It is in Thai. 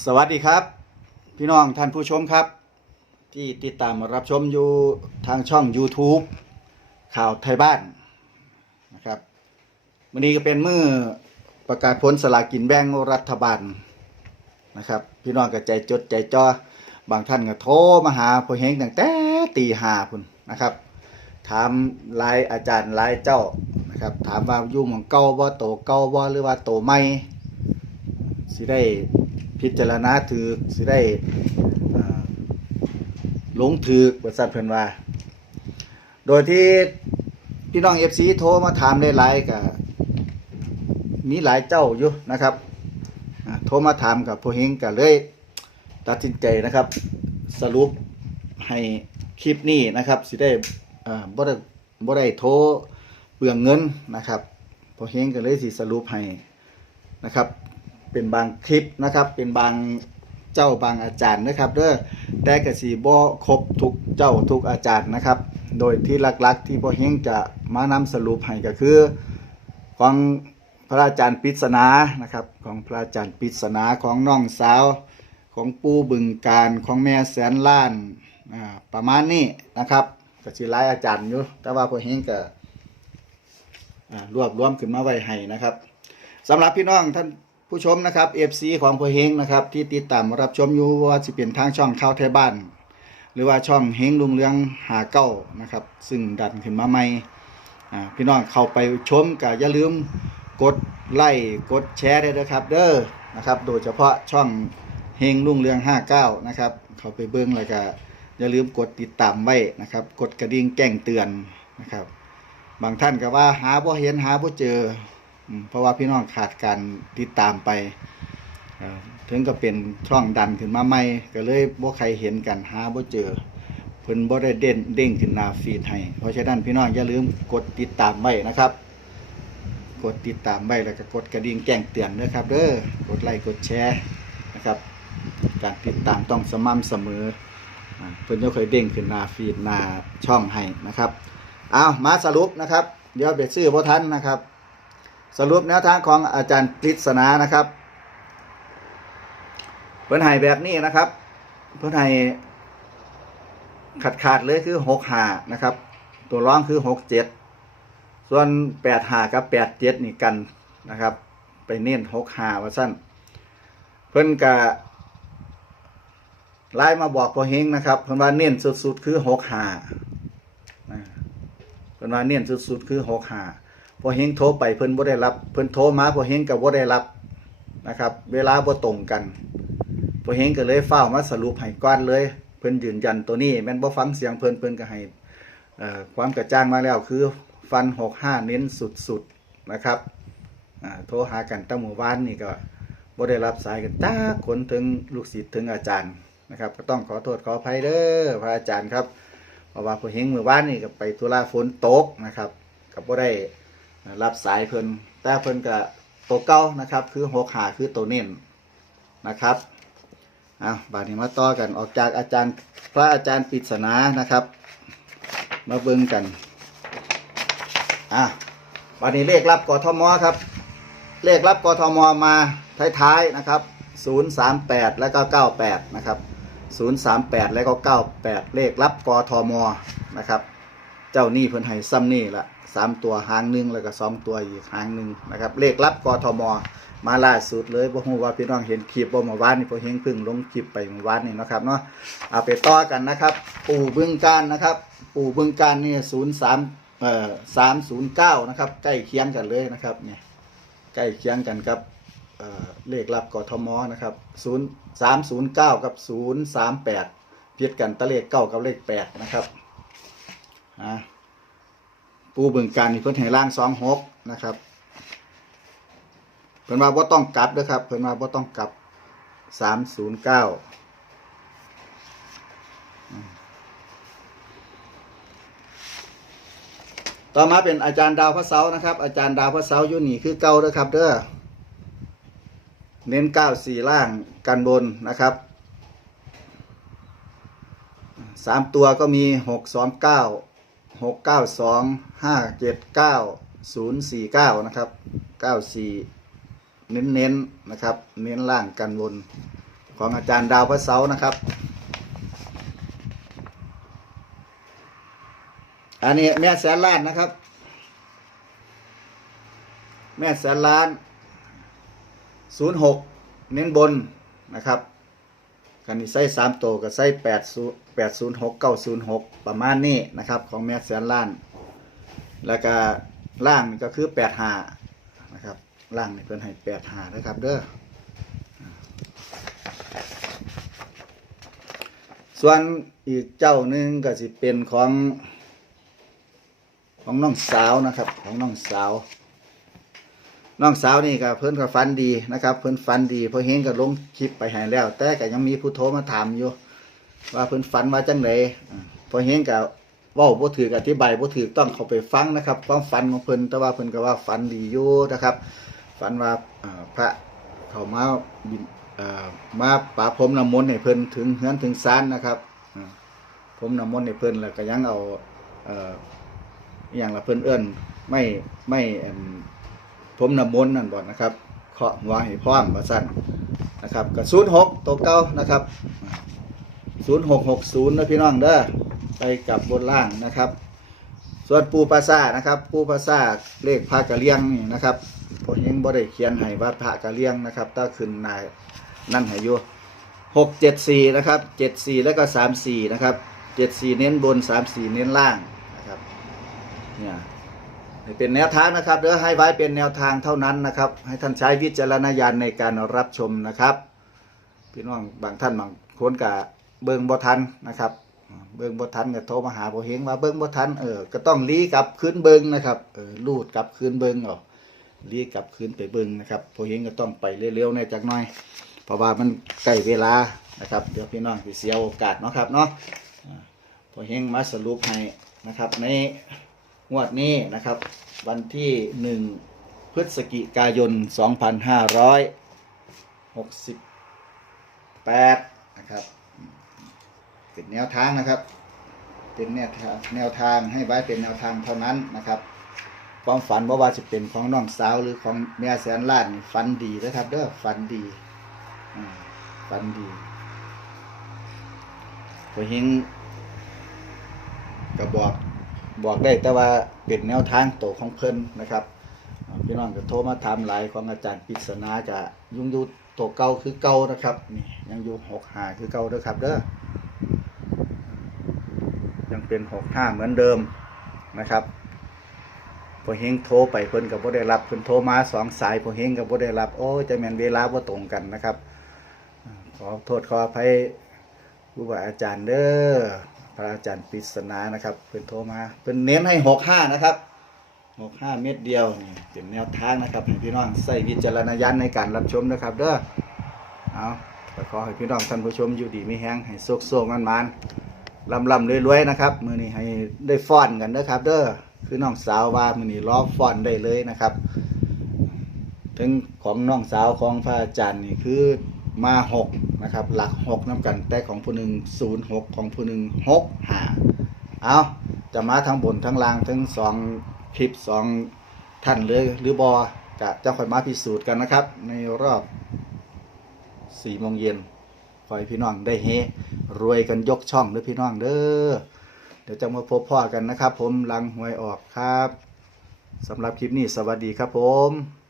สวัสดีครับ พี่น้องท่านผู้ชมครับ ที่ติดตามรับชมอยู่ทางช่อง YouTube ข่าวไทยบ้านนะครับวันนี้ก็เป็นมือประกาศผลสลากินแบ่งรัฐบาลนะครับ พี่น้องก็ใจจดใจจ่อบางท่านก็โทรมาหาพ่อเฮงตั้งแต่ตีห้าพุ่นนะครับ ถามหลายอาจารย์หลายเจ้านะครับ ถามว่ายู่หมองเก่าบ่โตเก่าบ่หรือว่าโตใหม่สิได้ พิจารณาถือสิได้หลงถือบริษัทเพิ่นว่า โดยที่พี่น้องเอฟซีโทรมาถามหลายๆกับมีหลายเจ้าอยู่นะครับโทรมาถามกับพอเฮงก็เลยตัดสินใจนะครับ สรุปให้คลิปนี้นะครับสิได้บ่ได้บ่ได้โทรเปลืองเงินนะครับพอเฮงก็เลยสิสรุปให้นะครับ เป็นบางคลิปนะครับ เป็นบางเจ้าบางอาจารย์นะครับเด้อแต่กระสีบ่ครบทุกเจ้าทุกอาจารย์นะครับ โดยที่หลักๆ ที่พ่อเฮงจะมานำสรุปให้ก็คือของพระอาจารย์ปิศนานะครับ ของพระอาจารย์ปิศนาของน้องสาวของปู่บึงการของแม่แสนล้านประมาณนี้นะครับก็สิหลายอาจารย์อยู่แต่ว่าพ่อเฮงก็รวบรวมขึ้นมาไว้ให้นะครับสำหรับพี่น้องท่าน ผู้ชมนะครับ FC ของพ่อเฮงนะครับที่ติดตามรับชมอยู่ว่าจะเป็นทางช่องข่าวไทยบ้าน หรือว่าช่องเฮงลุงเรืองหาเก้านะครับซึ่งดันขึ้นมาใหม่พี่น้องเข้าไปชมก็อย่าลืมกดไลค์กดแชร์ได้ด้วยครับเด้อนะครับโดยเฉพาะช่องเฮงลุงเรือง 59 นะครับเข้าไปเบิ้งแล้วก็อย่าลืมกดติดตามไว้นะครับกดกระดิ่งแจ้งเตือนนะครับบางท่านก็ว่าหาบ่เห็นหาบ่เจอ เพราะว่าพี่น้องขาดการติดตามไปเถึงก็เป็นช่องดันขึ้นมาใหม่ก็เลยบ่ใครเห็นกันหาบ่เจอเพิ่นบ่ได้เด่นเด้งขึ้นหน้าฟีดให้เพราะฉะนั้นพี่น้องอย่าลืมกดติดตามไว้นะครับ กดติดตามไว้แล้วก็กดกระดิ่งแจ้งเตือนด้วยครับเด้อกดไลค์กดแชร์นะครับ การติดตามต้องสม่ำเสมอเพิ่นจะเคยเด้งขึ้นหน้าฟีดหน้าช่องให้นะครับเอามาสรุปนะครับ เดี๋ยวเบ็ดซื้อบ่ทันนะครับ สรุปแนวทางของอาจารย์กฤษณานะครับ เพิ่นให้แบบนี้นะครับ เพิ่นให้ขาดขาดเลยคือหกหานะครับ ตัวร้องคือหกเจ็ดส่วนแปดหากับแปดเจ็ดนี่กันนะครับ ไปเน้นหกหาว่าสั้นเพิ่นกะไล่มาบอกพอเฮงนะครับเพิ่นว่าเน้นสุดๆคือหกหาเพิ่นว่าเน้นสุดๆคือหกหา พอเฮงโทรไปเพิ่นบ่ได้รับ เพิ่นโทรมาพอเฮงก็บ่ได้รับนะครับ เวลาบ่ตรงกันพอเฮงก็เลยเฝ้ามาสรุปให้ก่อนเลย เพิ่นยืนยันตัวนี้แม่นบ่ฟังเสียงเพิ่นเพิ่นก็ให้ความกระจ่างมาแล้วคือฟัน65เน้นสุดๆนะครับโทรหากันตั้งหมู่บ้านนี่ก็บ่ได้รับสายกันจ้าคนถึงลูกศิษย์ถึงอาจารย์นะครับ ก็ต้องขอโทษขออภัยเด้อพระอาจารย์ครับเพราะว่าพอเฮงมื้อวานนี่ก็ไปธุระฝนตกนะครับก็บ่ได้ รับสายเพิ่นแต่เพิ่นก็ตัวเก้านะครับ คือหกหาคือตัวเน้นนะครับอะบาดนี้มาต่อกันออกจากอาจารย์พระอาจารย์ปริศนานะครับ มาเบิ่งกันอะบาดนี้เลขรับกทมครับ เลขรับกทมมาท้ายๆนะครับ 038 แล้วก็ 98 นะครับ 038 แล้วก็ 98 เลขรับกทมนะครับ เจ้านี่เพิ่นให้ซ้ำนี่ละสามตัวหางหนึ่งแล้วก็สองตัวอีกหางหนึ่งนะครับ เลขรับกทมมาล่าสุดเลยบ่ฮู้ว่าพี่น้องเห็นคลิปบ่เมื่อวานนี่พอเฮงเพึ่งลงคลิปไปเมื่อวานนี่นะครับเนาะเอาไปต่อกันนะครับ ปู่บึงการนะครับ ปู่บึงการนี่03เอ่อ309นย์เก้านะครับ ใกล้เคียงกันเลยนะครับเนี่ยใกล้เคียงกันกับเอ่อเลขรับกทมนะครับ0 309กับ038เพียดกันตะเลขเก้ากับเลขแปดนะครับ อ่าปูบึงการนี่เพิ่นให้ล่างสองหกนะครับเพิ่นว่าบ่ต้องกลับเด้อครับเพิ่นว่าบ่ต้องกลับสามศูนย์เก้าต่อมาเป็นอาจารย์ดาวพระเสานะครับ อาจารย์ดาวพระเสาอยู่นี่คือเก่าเด้อครับเด้อเน้นเก้าสี่ล่างกันบนนะครับสามตัวก็มีหกสองเก้า หกเก้าสองห้าเจ็ดเก้าศูนย์สี่เก้านะครับเก้าสี่เน้นๆนะครับ เน้นล่างกันบนของอาจารย์ดาวพระเสานะครับ อันนี้แม่แสนล้านนะครับ แม่แสนล้านศูนย์หกเน้นบนนะครับ กันนี้ใส่สามตัวก็ใส่แปดศูนย์แปดศูนย์หกเก้าศูนย์หกประมาณนี้นะครับ ของแม่แสนล้านแล้วก็ล่างนี่ก็คือแปดหานะครับล่างนี่เพิ่นให้แปดหานะครับ เด้อส่วนอีกเจ้าหนึ่งก็สิเป็นของของน้องสาวนะครับ ของน้องสาว น้องสาวนี่ก็เพิ่นก็ฟันดีนะครับ เพิ่นฟันดีพอเห็นก็ลงคลิปไปให้แล้ว แต่ก็ยังมีผู้โทรมาถามอยู่ ว่าเพิ่นฟันว่าจังไดอ่าพอเห็นก็ว้าบ่ถูกอธิบายบ่ถูกต้องเขาไปฟังนะครับความฝันของเพิ่นแต่ว่าเพิ่นก็ว่าฝันดีอยู่นะครับฝันว่าพระเขามาบินมาปาพรมน้ำมนต์ให้เพิ่นถึงเฮือนถึงศาลนะครับอ่าพรมน้ำมนต์ให้เพิ่นแล้วก็ยังเอาอย่างละเพิ่นเอิ้นไม่ไม่ ผมนำมนนั่นบ่นะครับเคาะหัวให้พร้อมว่าซั่นนะครับก็06ตัวเก่านะครับ0660นย์นะพี่น้องเด้อไปกับบนล่างนะครับ ส่วนปูปลาซ่านะครับ ปูปลาซ่าเลขพากะเลียงนี่นะครับผมยังบ่ได้เขียนให้ว่าพากะเลียงนะครับถ้าขึ้นนายนั่นให้อยู่674นะครับ74แล้วก็34นะครับ74เน้นบน34เน้นล่างนะครับเนี่ย เป็นแนวทางนะครับเดี๋ยวให้ไว้เป็นแนวทางเท่านั้นนะครับ ให้ท่านใช้วิจารณญาณในการรับชมนะครับ พี่น้องบางท่านบางคนกะเบิ่งบ่ทันนะครับ เบิ่งบ่ทันก็โทรมาหาบ่เฮงว่าเบิ่งบ่ทันเออก็ต้องรีกลับคืนเบิ่งนะครับเออลูดกลับคืนเบิ่งเอารีกลับคืนไปเบิ่งนะครับบ่เฮงก็ต้องไปเร็วๆหน่จักหน่อย เพราะว่ามันใกล้เวลานะครับ เดี๋ยวพี่น้องสิเสียโอกาสเนาะครับเนาะอ่าพอเฮงมาสรุปให้นะครับใน งวดนี้นะครับ วันที่หนึ่งพฤศจิกายน 2568 นะครับเป็นแนวทางนะครับ เป็นแนวทางแนวทางให้ไว้เป็นแนวทางเท่านั้นนะครับ ความฝันว่าว่าจะเป็นของน้องสาวหรือของแม่แสนล้านฝันดีนะครับเด้อฝันดีฝันดีพอเฮงก็บอก บอกได้แต่ว่าเป็นแนวทางโตของเพิ่นนะครับพี่น้องก็โทรมาถามหลายของอาจารย์ปิศนาจะยุ่งอยู่โตเก่าคือเก่านะครับนี่ยังอยู่หกหาคือเก่าเด้อครับเด้อยังเป็นหกห้าเหมือนเดิมนะครับพอเฮงโทรไปเพิ่นกับบ่ได้รับเพิ่นโทรมาสองสายพอเฮงกับบ่ได้รับ โอ้จะแมนเวลาบ่าตรงกันนะครับ ขอโทษขออภัยครูบาอาจารย์เด้อ พระอาจารย์ปริศนานะครับเพิ่นโทรมาเพิ่นเน้นให้หกห้านะครับหกห้าเม็ดเดียวนี่เป็นแนวทางนะครับให้พี่น้องใส่วิจารณญาณในการรับชมนะครับเด้อเอาขอให้พี่น้องท่านผู้ชมอยู่ดีมีแห้งให้โชคโชคมันมันลำลำรวยๆนะครับมือนี้ให้ได้ฟ้อนกันนะครับ เด้อคือน้องสาวว่ามือนี้ล้อฟ้อนได้เลยนะครับ ถึงของน้องสาวของพระอาจารย์นี่คือ มาหกนะครับ หลักหกน้ำกัน แต่ของผู้หนึ่งศูนย์หกของผู้หนึ่งหกห้าเอาจะมาทั้งบนทั้งล่างทั้งสองคลิปสองท่านเลยหรือบอกะจะคอยมาพิสูจน์กันนะครับ ในรอบสี่โมงเย็นคอยพี่น้องได้เฮรวยกันยกช่องเด้อพี่น้องเด้อเดี๋ยวจะมาพบพ่อกันนะครับ ผมลังหวยออกครับสำหรับคลิปนี้สวัสดีครับผม